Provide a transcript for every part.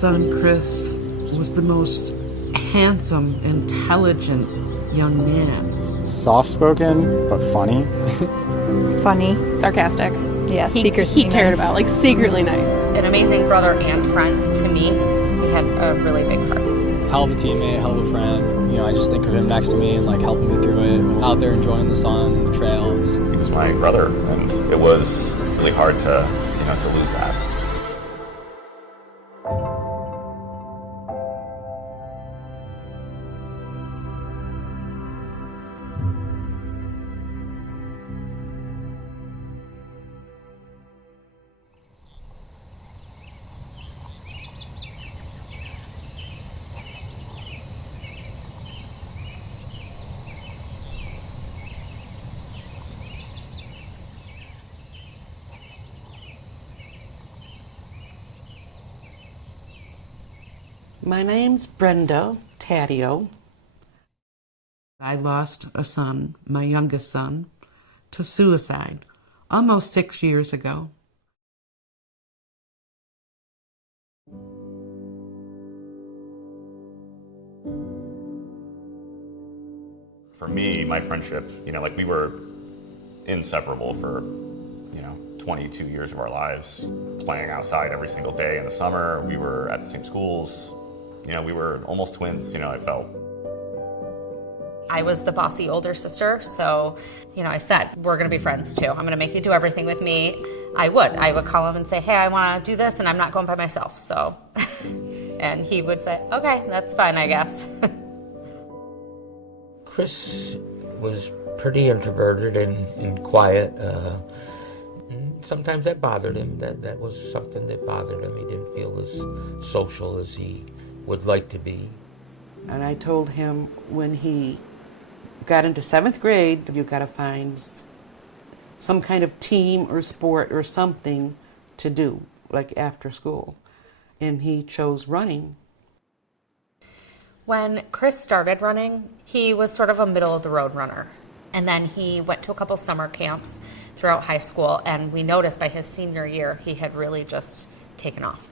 son, Chris, was the most handsome, intelligent young man. Soft-spoken, but funny. Funny. Sarcastic. Yeah, He cared about, like, secretly nice. An amazing brother and friend to me. He had a really big heart. Hell of a teammate, hell of a friend. You know, I just think of him next to me and like helping me through it, out there enjoying the sun, the trails. He was my brother, and it was really hard to lose that. My name's Brenda Taddeo. I lost a son, my youngest son, to suicide almost 6 years ago. For me, my friendship, we were inseparable for, 22 years of our lives, playing outside every single day in the summer. We were at the same schools. We were almost twins, I felt. I was the bossy older sister, so, I said, we're gonna be friends too. I'm gonna make you do everything with me. I would call him and say, hey, I wanna do this and I'm not going by myself, so. And he would say, okay, that's fine, I guess. Chris was pretty introverted and quiet. Sometimes that bothered him. That was something that bothered him. He didn't feel as social as he would like to be. And I told him when he got into 7th grade, you gotta find some kind of team or sport or something to do, like after school. And he chose running. When Chris started running, he was sort of a middle of the road runner. And then he went to a couple summer camps throughout high school, and we noticed by his senior year, he had really just taken off.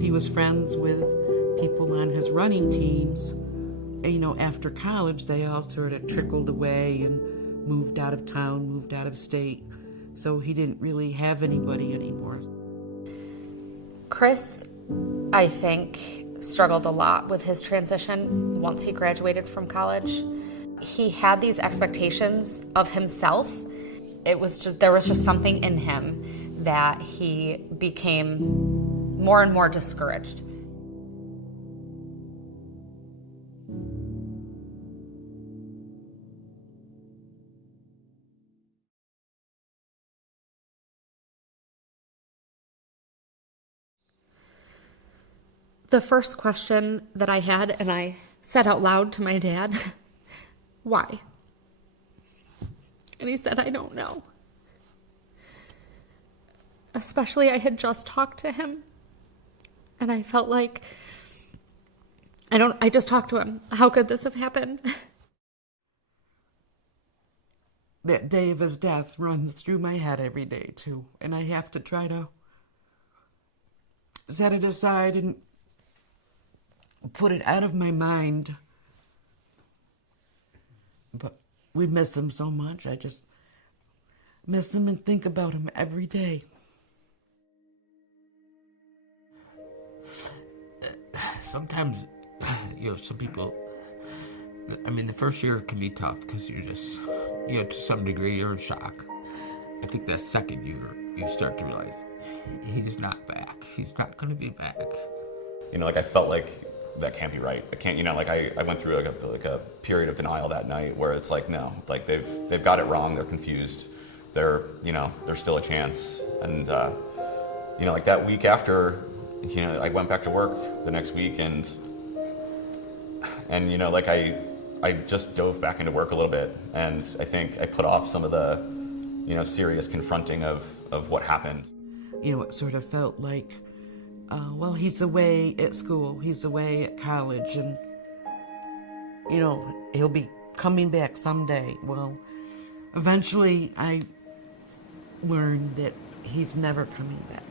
He was friends with people on his running teams. After college, they all sort of trickled away and moved out of town, moved out of state. So he didn't really have anybody anymore. Chris, I think, struggled a lot with his transition once he graduated from college. He had these expectations of himself. There was just something in him that he became more and more discouraged. The first question that I had, and I said out loud to my dad, why? And he said, I don't know. Especially I had just talked to him, and I felt like, I just talked to him. How could this have happened? That day of his death runs through my head every day, too. And I have to try to set it aside and put it out of my mind. But we miss him so much. I just miss him and think about him every day. Sometimes, some people, the first year can be tough because you're just, to some degree, you're in shock. I think that second year, you start to realize he's not back. He's not going to be back. I felt like that can't be right. I can't, I went through like a period of denial that night where it's like, no, like they've got it wrong. They're confused. There's still a chance. And, like that week after, I went back to work the next week and I just dove back into work a little bit. And I think I put off some of the, serious confronting of what happened. It sort of felt like, well, he's away at school, he's away at college, and he'll be coming back someday. Well, eventually I learned that he's never coming back.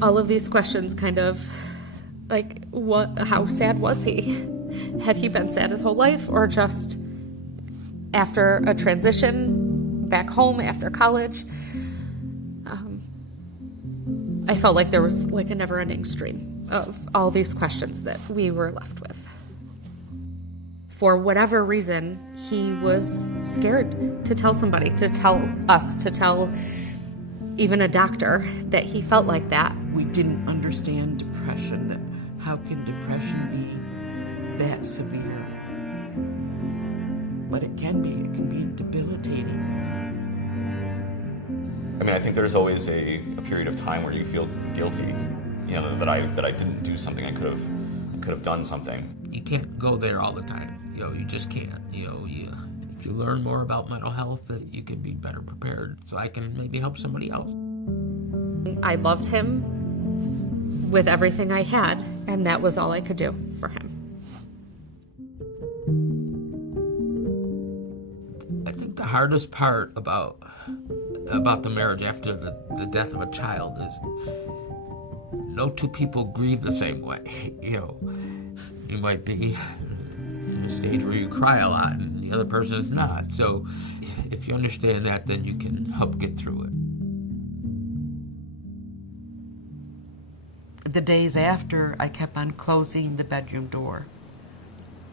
All of these questions kind of like, how sad was he? Had he been sad his whole life, or just after a transition back home after college? I felt like there was like a never-ending stream of all these questions that we were left with. For whatever reason, he was scared to tell somebody, to tell us, to tell even a doctor that he felt like that. We didn't understand depression, that how can depression be that severe? But it can be debilitating. I mean, I think there's always a period of time where you feel guilty, that I didn't do something. I could have done something. You can't go there all the time. You just can't. If you learn more about mental health, you can be better prepared. So I can maybe help somebody else. I loved him with everything I had, and that was all I could do for him. I think the hardest part about the marriage after the death of a child is no two people grieve the same way. You might be in a stage where you cry a lot and the other person is not. So if you understand that, then you can help get through it. The days after, I kept on closing the bedroom door.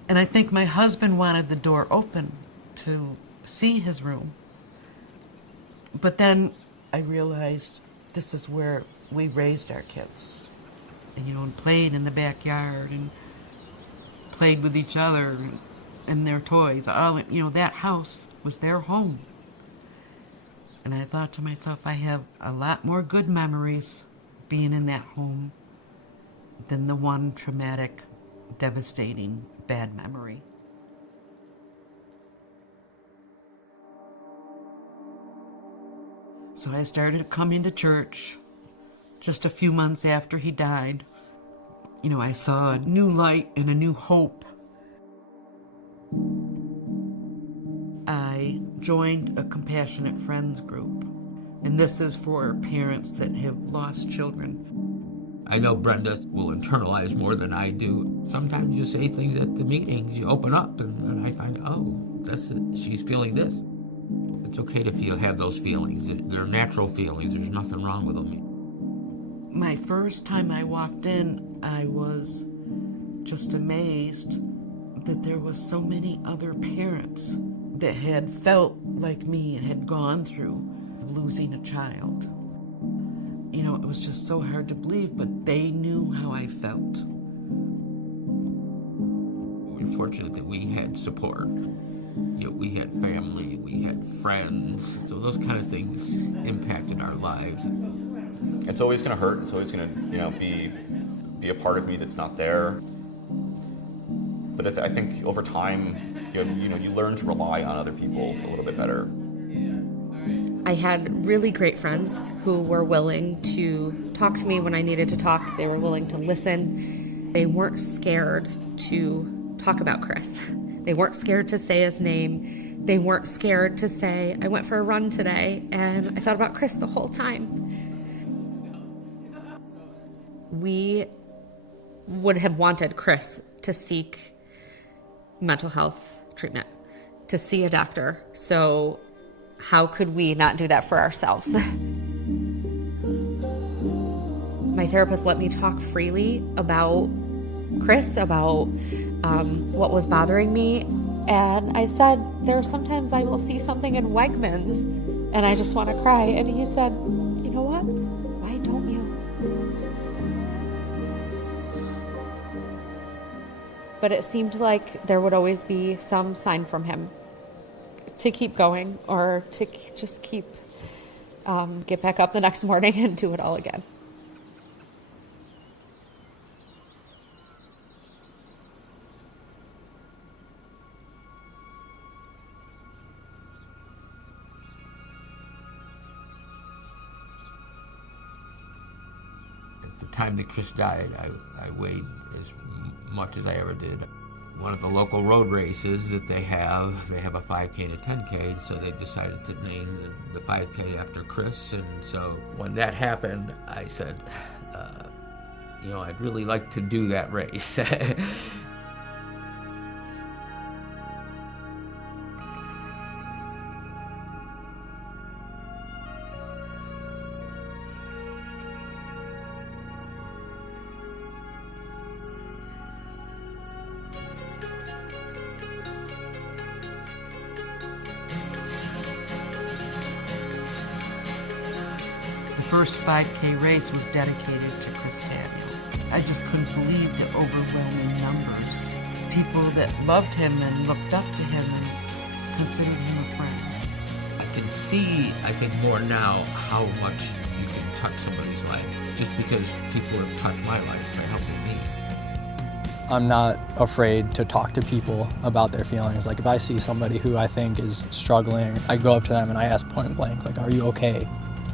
And I think my husband wanted the door open to see his room. But then I realized this is where we raised our kids. And played in the backyard and played with each other and their toys. That house was their home. And I thought to myself, I have a lot more good memories being in that home than the one traumatic, devastating, bad memory. So I started coming to church just a few months after he died. I saw a new light and a new hope. I joined a Compassionate Friends group, and this is for parents that have lost children. I know Brenda will internalize more than I do. Sometimes you say things at the meetings, you open up, and I find, she's feeling this. It's okay to have those feelings. They're natural feelings. There's nothing wrong with them. My first time I walked in, I was just amazed that there was so many other parents that had felt like me and had gone through losing a child. It was just so hard to believe, but they knew how I felt. We're fortunate that we had support. We had family, we had friends. So those kind of things impacted our lives. It's always going to hurt. It's always going to, be a part of me that's not there. But I think over time, you learn to rely on other people a little bit better. I had really great friends who were willing to talk to me when I needed to talk. They were willing to listen. They weren't scared to talk about Chris. They weren't scared to say his name. They weren't scared to say, I went for a run today and I thought about Chris the whole time. We would have wanted Chris to seek mental health treatment, to see a doctor. So how could we not do that for ourselves? My therapist let me talk freely about Chris, about what was bothering me. And I said, there are sometimes I will see something in Wegmans and I just want to cry. And he said, you know what? Why don't you? But it seemed like there would always be some sign from him to keep going or to just keep, get back up the next morning and do it all again. time that Chris died, I weighed as much as I ever did. One of the local road races that they have a 5K and a 10K, so they decided to name the 5K after Chris. And so when that happened, I said, I'd really like to do that race. The first 5K race was dedicated to Chris Daniel. I just couldn't believe the overwhelming numbers. People that loved him and looked up to him and considered him a friend. I can see, I think more now, how much you can touch somebody's life, just because people have touched my life by helping me. I'm not afraid to talk to people about their feelings. Like if I see somebody who I think is struggling, I go up to them and I ask point blank, like, are you okay?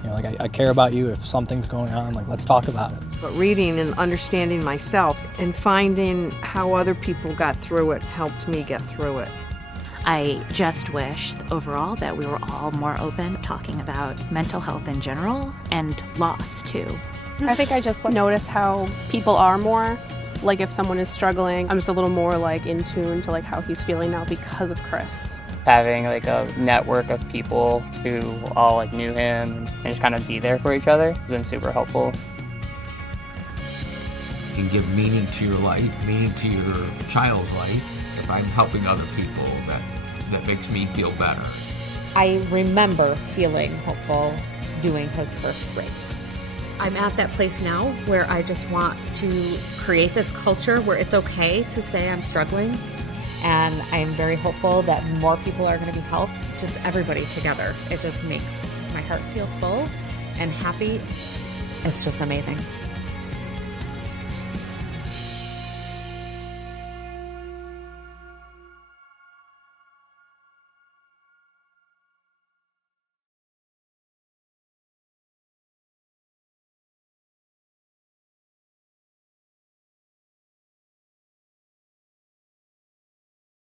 I care about you. If something's going on, like, let's talk about it. But reading and understanding myself and finding how other people got through it helped me get through it. I just wish overall that we were all more open talking about mental health in general and loss too. I think I just notice how people are more, like if someone is struggling, I'm just a little more like in tune to like how he's feeling now because of Chris. Having like a network of people who all like knew him and just kind of be there for each other has been super helpful. You can give meaning to your life, meaning to your child's life. If I'm helping other people, that makes me feel better. I remember feeling hopeful doing his first race. I'm at that place now where I just want to create this culture where it's okay to say I'm struggling. And I'm very hopeful that more people are going to be helped, just everybody together. It just makes my heart feel full and happy. It's just amazing.